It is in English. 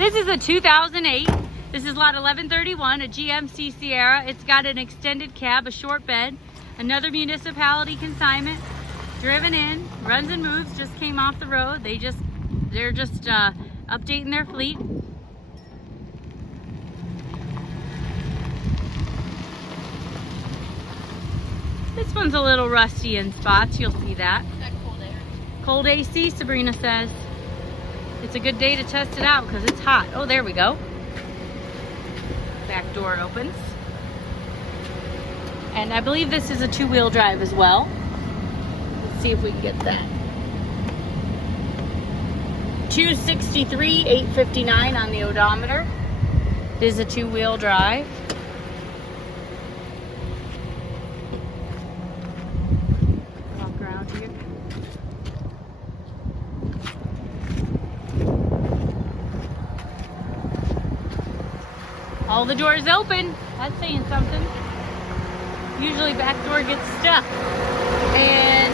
This is a 2008. This is lot 1131, a GMC Sierra. It's got an extended cab, a short bed, another municipality consignment, driven in, runs and moves, just came off the road. They're just updating their fleet. This one's a little rusty in spots, you'll see that. That cold air. Cold AC, Sabrina says. It's a good day to test it out because it's hot. Oh, there we go. Back door opens. And I believe this is a two-wheel drive as well. Let's see if we can get that. 263, 859 on the odometer. It is a two-wheel drive. Walk around here. All the doors open. That's saying something. Usually back door gets stuck. And